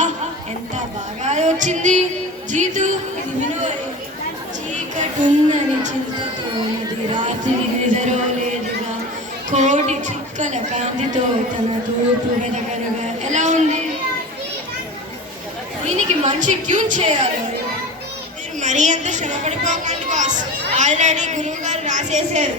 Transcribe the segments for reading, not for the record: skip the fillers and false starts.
ఆహా, ఎంత బాగా వచ్చింది జీతు. ఇది విను. చీకటుందని చింతతో ఇది రాత్రి నిద్రలేదుగా, కోటి చుక్కల కాంతితో తన తూర్పు వెదకనగా. ఎలా ఉంది? దీనికి మంచి ట్యూన్ చేయాలి. మీరు మరీ అంత శ్రమపడిపోకండి బాస్, ఆల్రెడీ గురువు గారు రాసేసారు.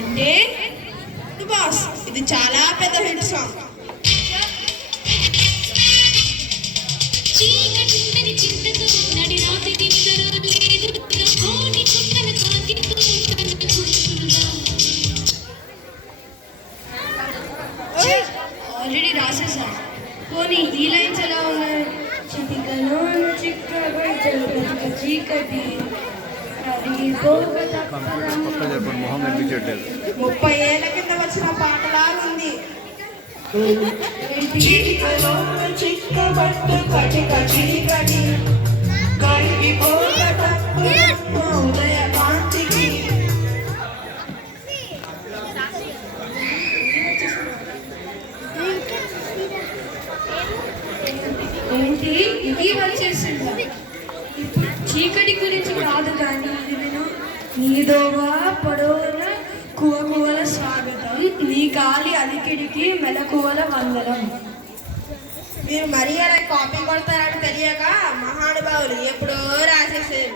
అంటే బాస్, ఇది చాలా పెద్ద హిట్ సాంగ్. ఆల్రెడీ రాసేసా. పోనీ ఈ లైన్స్ ఎలా ఉన్నాయి? చిటికలో చీకటి 30 ఏళ్ల కింద వచ్చిన పాటలా ఉంది. ఏంటి ఇది వచ్చేసిందా? ఇప్పుడు చీకటి గురించి కాదు కానీ నీదోవా పొడవున కువకువల స్వాగతం, నీ గాలి అలికిడికి మెలకువల వందనం. మీరు మరీ అలా కాపీ కొడతారని తెలియక మహానుభావులు ఎప్పుడో రాసేసారు.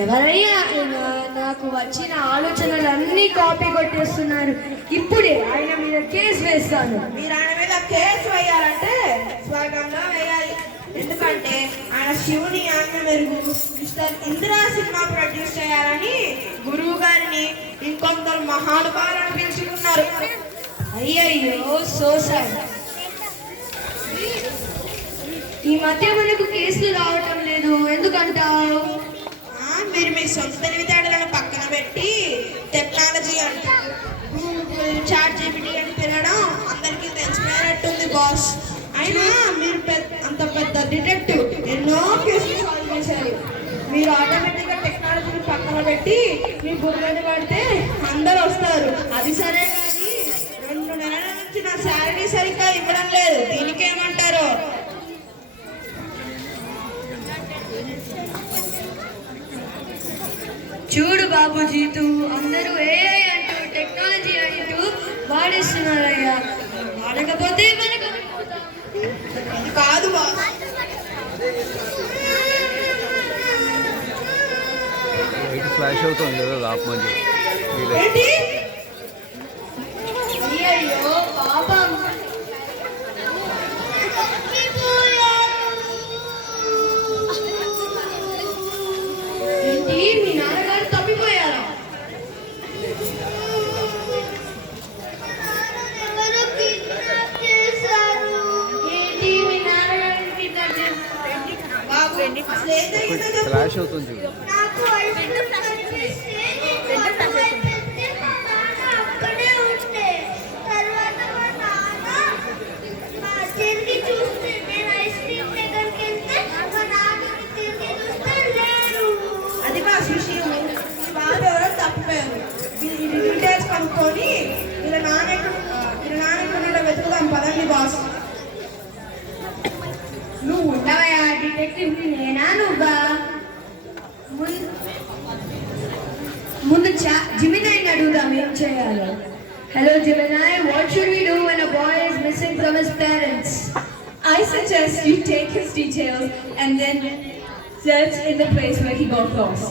ఎవరయ్యా నాకు వచ్చిన ఆలోచనలన్నీ కాపీ కొట్టేస్తున్నారు. ఇప్పుడే ఆయన మీద కేసు వేస్తాను. మీరు ఆయన మీద కేసు వేయాలంటే స్వర్గంలో వేయాలి. ఎందుకంటే ఆయన శివుని ఆజ్ఞ మేరకు మిస్టర్ ఇందిరా సినిమా ప్రొడ్యూస్ చేయాలని గురువు గారిని ఇంకొందరు మహానుభావులను పిలుచుకున్నారు. అయ్యయ్యో, సో సాడ్. ఈ మధ్య మనకు కేసులు రావటం లేదు, ఎందుకంటావు? మీరు మీ సొంత తెలివితేటలను పక్కన పెట్టి టెక్నాలజీ అంటే చాట్ జీపీటీ అని తినడం అందరికీ తెలిసిపోయినట్టుంది బాస్. అయినా మీరు అంత పెద్ద డిటెక్టివ్, ఎన్నో కేసులు సాల్వ్ చేశారు. మీరు ఆటోమేటిక్గా టెక్నాలజీని పక్కన పెట్టి మీ బుర్రని పడితే అందరూ వస్తారు. అది సరే కానీ 2 నెలల నుంచి నా శాలరీ సరిగ్గా ఇవ్వడం లేదు, దీనికేమంటారు? చూడు బాబు జీతు, అందరూ ఏఐ అంటూ టెక్నాలజీ అంటూ వాడేస్తున్నారయ్యా. వాడకపోతే మనకు కాదు బాబు. ఫ్లాష్ అవుతుంది కదా ఆపమని. అయ్యయ్యో పాపం. ఏంటి మీ నాన్నగారు తప్పిపోయారా? ఏంటి మీ నాన్నగారు ఫ్లాష్ అవుతుంది. అది మా విషయం. బాబు ఎవరో తప్పిపోయారు. డీటెయిల్స్ కనుక్కొని ఇలా నాన్న వెతుకుదాం పదండి బాస్. నువ్వు ఉండవయా డిటెక్టివ్? నేనా నువ్వా? ముందు జిమినైని అడుగుదాం ఏం చేయాలో. Hello Gemini, what should we do when a boy is missing from his parents? I suggest you take his details and then search in the place where he got lost.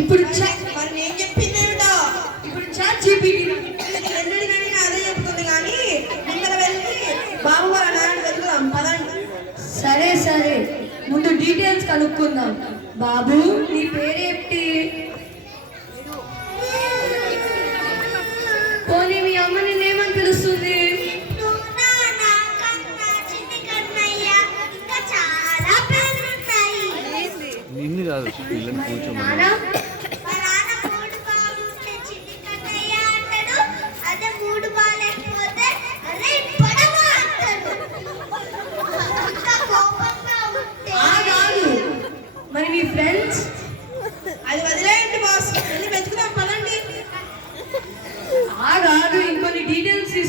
ఇప్పుడు మరి నేను చెప్పింది ఏమిటో? ఇప్పుడు చాట్ జీపీటీ ఎన్నడికని అదే చెప్తుంది కానీ ముందర వెళ్ళి బాబు వాళ్ళ నాన్న వెతుకుదాం పదండి. సరే సరే, ముందు డీటెయిల్స్ కనుక్కుందాం. బాబు, నీ పేరేంటి? పోనీ మీ అమ్మ నిన్నేమని పిలుస్తుంది? నిన్ను కాదు, పిల్లల్ని కూర్చోమని.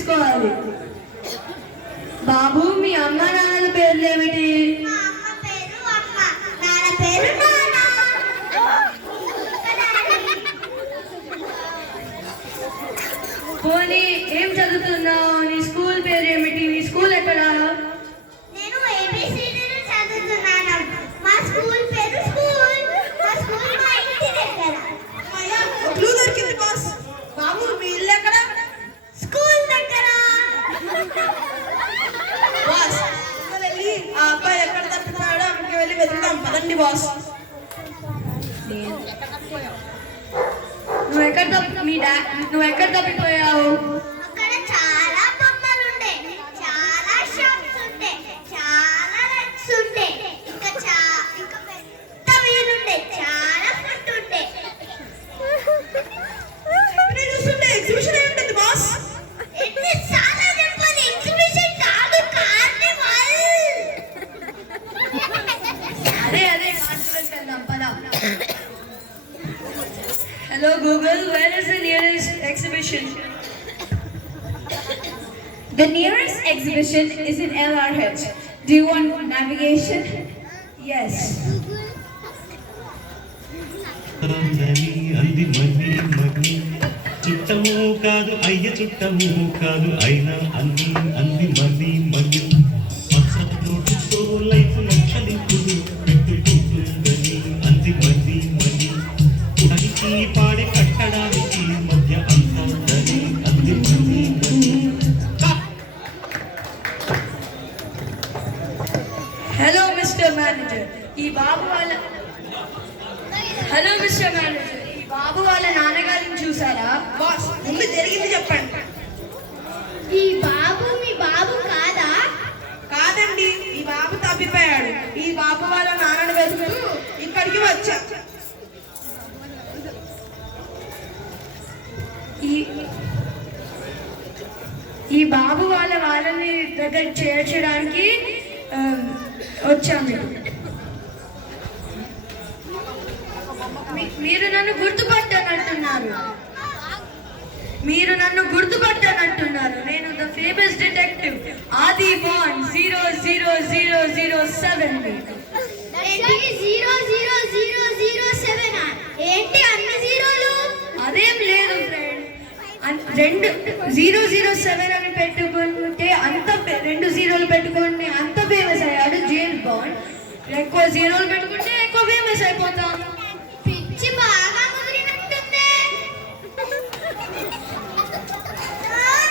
తీసుకోవాలి. బాబు మీ అమ్మ నాన్నల పేర్లు ఏమిటి? మా అమ్మ పేరు అమ్మ, నాన్న పేరు నాన్న. పోనీ ఏం చదువుతున్నావు? నీ స్కూల్ పేరు ఏమిటి? నీ స్కూల్ ఎక్కడ? నేను ఏబిసిడీలు చదువుతున్నాను. మా స్కూల్ పేరు స్కూల్. మా స్కూల్ మా ఇంటి దగ్గర. అయ్యా క్లూ దొరికింది బాస్. బాబు మీ ఇల్లు ఎక్కడ? స్కూల్ దగ్గర. బాస్ మనం వెళ్ళి ఆ అబ్బాయి ఎక్కడ తప్పిపోయాడో అక్కడికి వెళ్ళి వెతుకుదాం పదండి బాస్. నువ్వు ఎక్కడ తప్పిపోయావు? అక్కడ చాలా బొమ్మలు ఉండే, చాలా షాప్స్ ఉండే, చాలా రన్స్ ఉండే, ఇంకా పెద్ద వీలు ఉండే, చాలా ఫుడ్ ఉండే. నేను చూస్తుంటే ఎగ్జిబిషన్ అయి ఉంటుంది బాస్. ఇది చాలా చెప్పాలి, ఎగ్జిబిషన్ కాదు, కార్నివాల్. అదే కార్నివల్కి వెళ్దాం పద. Hello Google, where is the nearest exhibition? The nearest exhibition is in LRH. Do you want navigation? Yes. అందని అంది మని మని చుట్టము కాదు అయ్య చుట్టము కాదు అయినా అంది అంది మని మని మత్సతో లైఫ్ లక్షలింపులు పెట్టుకుంటుందని అంది మని మని ఉనికి పాడే కట్టడానికి మధ్య అంతని అంది మని మని Hello Mr. Manager. Hello Mr. Manager. ఈ బాబు వాళ్ళ నాన్నగారిని చూసారా? బాస్ ముందు జరిగింది చెప్పండి. ఈ బాబు మీ బాబు కాదా? కాదండి, ఈ బాబు తప్పిపోయాడు. ఈ బాబు వాళ్ళ నాన్నని వెతుకుతూ ఇక్కడికి వచ్చా. ఈ బాబు వాళ్ళని దగ్గర చేర్చడానికి వచ్చాము. మీరు నన్ను గుర్తుపట్టానంటున్నారు. నేను ద ఫేమస్ డిటెక్టివ్ ఆది బాండ్ 00007. ఏంటి 00007? ఏంటి అన్ని జీరోలు? అదేం లేదు ఫ్రెండ్. 007 అని పెట్టుకుంటే రెండు జీరోలు పెట్టుకుంటే అంత ఫేమస్ అయ్యాడు జేమ్స్ బాండ్. ఎక్కువ జీరోలు పెట్టుకుంటే ఎక్కువ ఫేమస్ అయిపోతాం. పిచ్చి బాగా ముదిరినట్టుంది.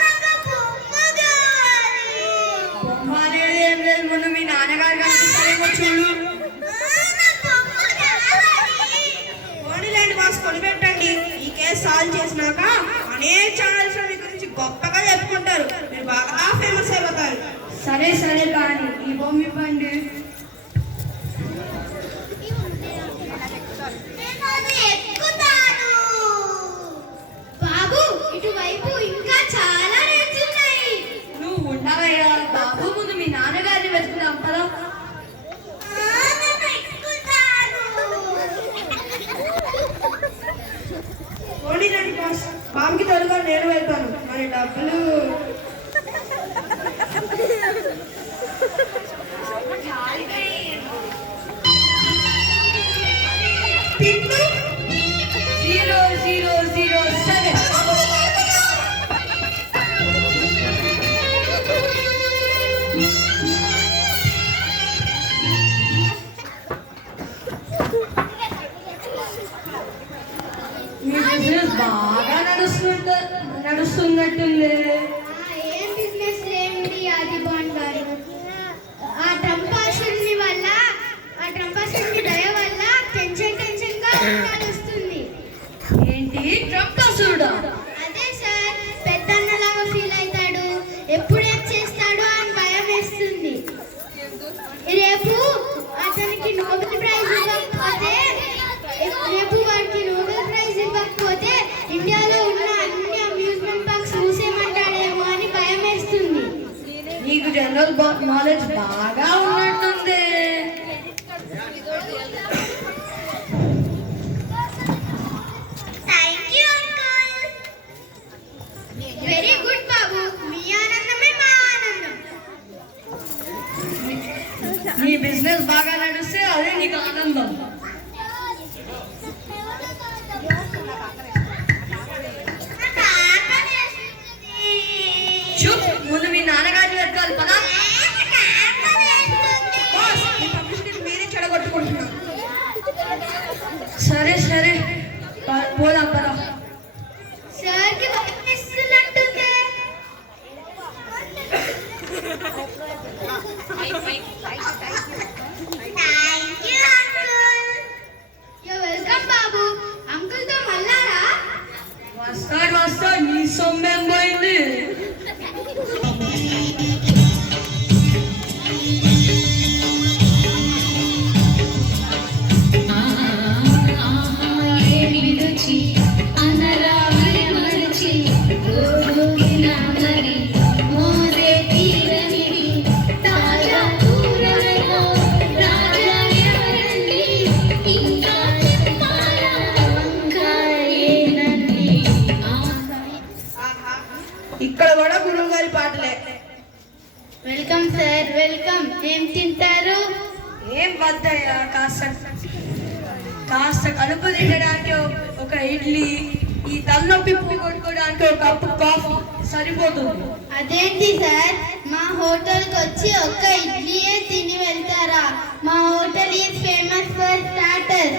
నాకు బొమ్మ కావాలి. బొమ్మ అనేది ఏం లేదు, ముందు మీ నాన్నగారు కనిపిస్తారేమో చూడు. నాకు బొమ్మ కావాలి. పోనీలేండి బాస్, కొనిపెట్టండి. ఈ కేసు సాల్వ్ చేసినాక అనేక ఛానల్స్ మీ గురించి గొప్పగా చెప్పుకుంటారు. మీరు బాగా ఫేమస్ అయిపోతారు. సరే కానీ ఈ బొమ్మ ఇవ్వండి. నేను అది ఎక్కుతాను. బాబు ఇటువైపు ఇంకా చాలా రేట్స్ ఉన్నాయి. నువ్వు ఉండవయ్యా బాబు, ముందు మీ నాన్నగారిని వెతుకుదాం పదా. నేను ఎక్కుతాను. పోనీలేండి బాస్, బాబుకి తోడుగా నేను వెళ్తాను. మరి డబ్బులు పిన్ను 0007. మీ బిజినెస్ బాగా నడుస్తున్నట్టుంది. ఏం బిజినెస్ లేండి ఆది బాండ్ గారు. ఆ ట్రంపాసుని దయ వల్ల టెన్షన్ గా ఉండాల్సి. ఏంటి ట్రంపాసురుడా? అదే సార్, పెద్దన్నలాగా ఫీల్ అవుతాడు. ఎప్పుడు ఏం చేస్తాడో అని భయం వేస్తుంది. రేపు వాడికి నోబెల్ ప్రైజ్ ఇవ్వకపోతే ఇండియాలో ఉన్న అన్ని అమ్యూజ్మెంట్ పార్క్స్ మూసేయమంటాడేమో అని భయం వేస్తుంది. నీకు జనరల్ నాలెడ్జ్ బాగా ఉన్నట్టుంది. Thank you uncle. Very good Babu. Me master నీ సొమ్మేం పోయింది. ఇక్కడ కూడా గురువు గారి పాటలే. Welcome sir, welcome. ఏం తింటారు? ఏం వద్దయ్యా, కాస్త కడుపు తినడానికి ఒక ఇడ్లీ, ఈ తలనొప్పి పోగొట్టుకోవడానికి ఒక కప్పు కాఫీ సరిపోతుంది. అదేంటి సార్, మా హోటల్కి వచ్చి ఒక్క ఇడ్లీయే తిని వెళ్తారా? మా hotel is famous for starters.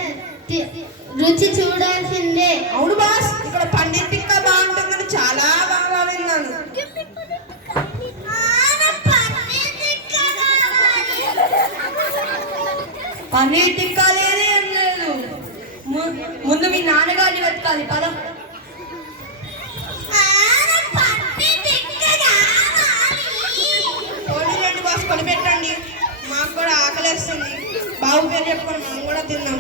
రుచి చూడాల్సిందే. అవును బాస్, ఇక్కడ పన్నీర్ టిక్కా బాగుంటుందని చాలా బాగా విన్నాను. పన్నీర్ టిక్కా లేదే ఏం లేదు. ముందు మీ నాన్నగారిని వెతకాలి పద. రండి బాస్, కొనిపెట్టండి. మాకు కూడా ఆకలేస్తుంది. బాబు పేరు చెప్పుకొని మనం కూడా తిన్నాం.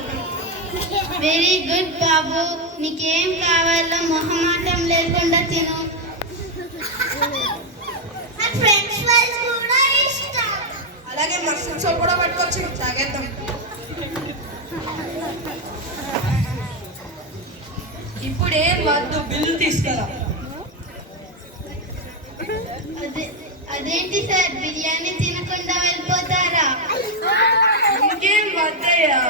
వెరీ గుడ్ బాబు, నీకేం కావాలో మొహమాటం లేకుండా తిను. అలాగే మసాలా సోప్ కూడా పట్టుకోవచ్చు, తాగేద్దాం. ఇప్పుడే వద్దు, బిల్లు తీసుకురా. అదేంటి సార్, బిర్యానీ తినకుండా వెళ్ళిపోతారా? ఇంకేం వద్దయ్యా,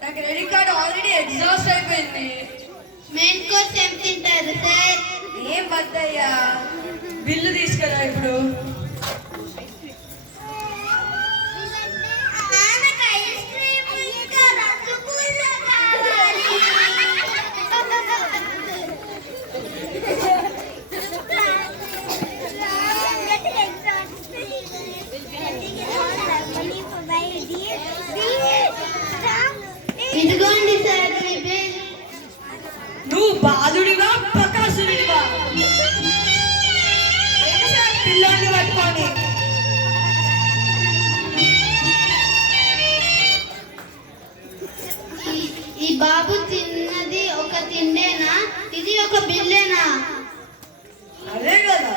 నా క్రెడిట్ కార్డ్ ఆల్రెడీ ఎగ్జాస్ట్ అయిపోయింది. మెయిన్ కోర్స్ ఏం తింటారు సార్? ఏం వద్దయ్యా, బిల్లు తీసుకురా ఇప్పుడు. ఇదిగోండి సార్ మీ బిల్. నువ్వు బాలుడివా ప్రకాశుడివా? పిల్లోడిని పట్టుకోండి. ఈ బాబు తిన్నది ఒక తిండేనా? ఇది ఒక బిల్లేనా? అదే కదా.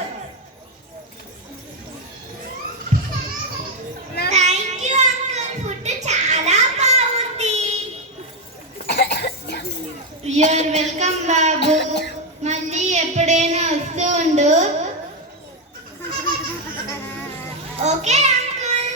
థ్యాంక్ యూ అంకుల్, ఫుడ్ చాలా బాగుంది. యూఆర్ వెల్కమ్ బాబు, మళ్ళీ ఎప్పుడైనా వస్తూ ఉండు. Okay uncle.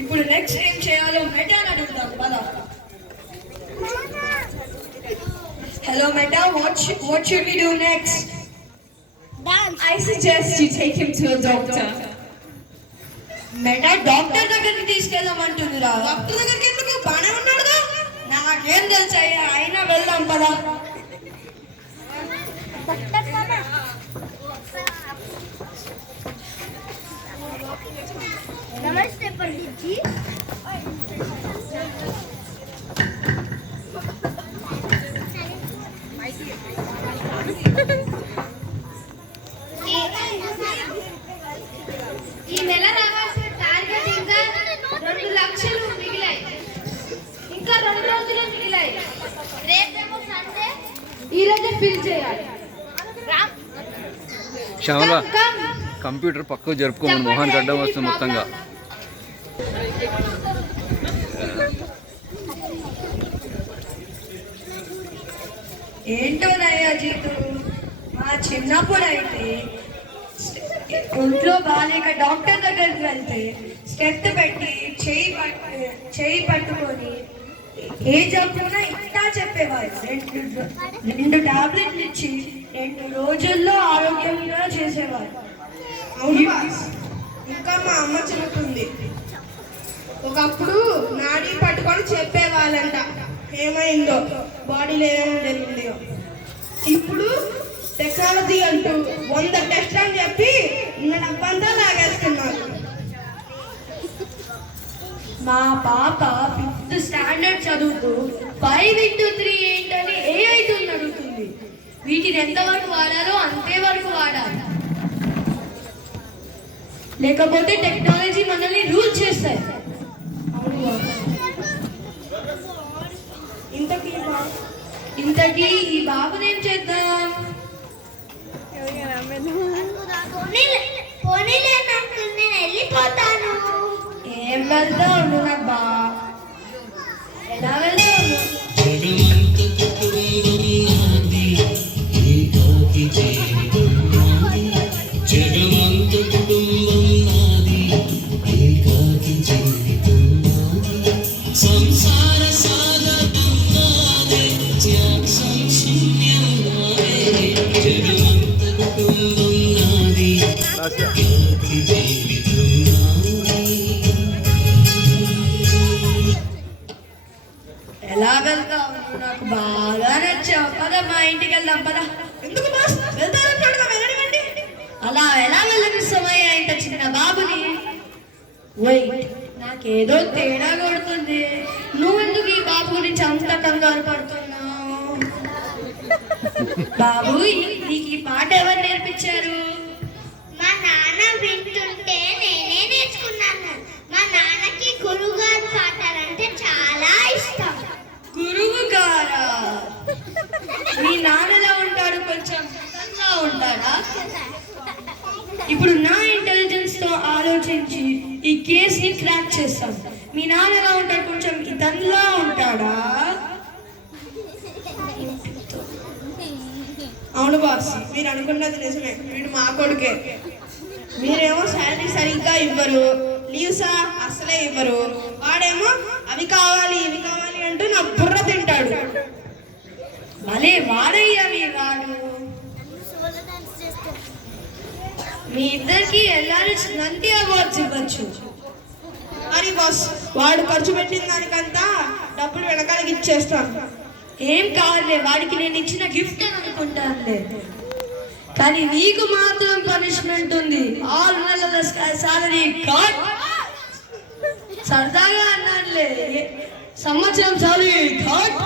ఇప్పుడు నెక్స్ట్ ఏం చేయాలో మెటాని అడుగుదాం పద. Hello meta, what should we do next? I suggest you take him to a doctor. Meta doctor దగ్గరికి తీసుకెళ్ళమంటుందిరా. డాక్టర్ దగ్గరికి ఎందుకు? బానే ఉన్నాడుగా. నాకేం తెలుసు అయ్యా, అయినా వెళ్దాం పద. నమస్తే పండిట్ జీ. ఈ నెల రావాల్సిన టార్గెట్ ఇంకా 2 లక్షలు మిగిలాయి. ఇంకా 2 రోజులు మిగిలాయి. రేపేమో సండే, ఈ రోజే ఫిల్ చేయాలి. శ్యామల, కంప్యూటర్ పక్కకు జరుపుకోమని మొహానికి అడ్డం వస్తుంది మొత్తంగా. ఏంటోనయ్యా జీతు, మా చిన్నప్పుడు అయితే ఒంట్లో బాగాలేక డాక్టర్ దగ్గరికి వెళ్తే స్టెప్ పెట్టి చెయ్యి పట్టుకొని ఏ జబ్బునా ఇట్టా చెప్పేవారు. రెండు టాబ్లెట్లు ఇచ్చి 2 రోజుల్లో ఆరోగ్యంగా చేసేవారు. అవును బాస్. ఇంకా మా అమ్మ చెబుతుంది, ఒకప్పుడు నాడీ పట్టుకొని చెప్పేవాళ్ళంట ఏమైందో, బాడీలో ఏమేమి జరిగిందో. ఇప్పుడు టెక్నాలజీ అంటూ 100 టెస్ట్లు అని చెప్పి ఉన్న డబ్బంతా లాగేస్తున్నారు. మా పాప 5th స్టాండర్డ్ చదువుతూ 5 into 3 ఏంటని AI అడుగుతుంది. వీటిని ఎంతవరకు వాడాలో అంతే వరకు వాడాలి, లేకపోతే టెక్నాలజీ మనల్ని రూల్ చేస్తాయి. ఇంతకీ ఈ బాబుని ఏం చేద్దాం? పోనీలే అంకుల్, నేను వెళ్ళిపోతాను. ఏం వెళ్తావు నువ్వు? నాకు ఎలా వెళ్తావు? జగమంత కుటుంబం నాది, ఏకాకి జీవితం నాది. జగమంత కుటుంబం నాది, ఏకాకి జీవితం నాది. సంసార సాగరం నాదే, త్యాగం శూన్యం నాదే. జగమంత కుటుంబం నాది, ఏకాకి జీవితం నాది. ఎలా వెళ్తావు? నువ్వు నాకు బాగా నచ్చావు. పద మా ఇంటికి వెళ్దాం. పద. ఎందుకు బాస్? వెళ్తారన్నాడుగా, వెళ్ళనివ్వండి. అలా ఎలా వెళ్ళనిస్తామయ్యా ఇంత చిన్న బాబుని? వెయిట్, నాకేదో తేడా కొడుతుంది. నువ్వెందుకు ఈ బాబు గురించి అంత కంగారు పడుతున్నావు? బాబు, నీకు ఈ పాట ఎవరు నేర్పించారు? మా నాన్న వింటుంటే నేనే నేర్చుకున్నాను. మా నాన్నకి గురుగారు పాటలంటే చాలా ఇష్టం. గురువు గారా? మీ నాన్నలా ఉంటాడు, కొంచెం ఇతన్లా ఉంటాడా? ఇప్పుడు నా ఇంటెలిజెన్స్ తో ఆలోచించి ఈ కేస్ ని క్రాక్ చేస్తాం. మీ నాన్నలా ఉంటాడు, కొంచెం ఇతన్లా ఉంటాడా? అవును బాస్, మీరు అనుకున్నది నిజమే. వీడు మా కొడుకే. మీరేమో శాలరీ సరిగ్గా ఇవ్వరు, లీవ్సా అసలే ఇవ్వరు. వాడేమో అవి కావాలి ఇవి కావాలి అంటూ నా బుర్ర తింటాడు. భలే వాడయ్యా మీ వాడు. మీ ఇద్దరికి ఎల్ఆర్ఎస్ నంది అవార్డ్స్ ఇవ్వచ్చు. మరి బాస్, వాడు ఖర్చు పెట్టిన దానికంతా డబ్బులు వెనకాలకి ఇచ్చేస్తాను. ఏం కాదులే, వాడికి నేను ఇచ్చిన గిఫ్ట్ అని అనుకుంటానులే. కానీ నీకు మాత్రం పనిష్మెంట్ ఉంది. 6 నెలల సాలరీ కట్. సరదాగా అన్నానులే, సంవత్సరం సాలరీ కట్.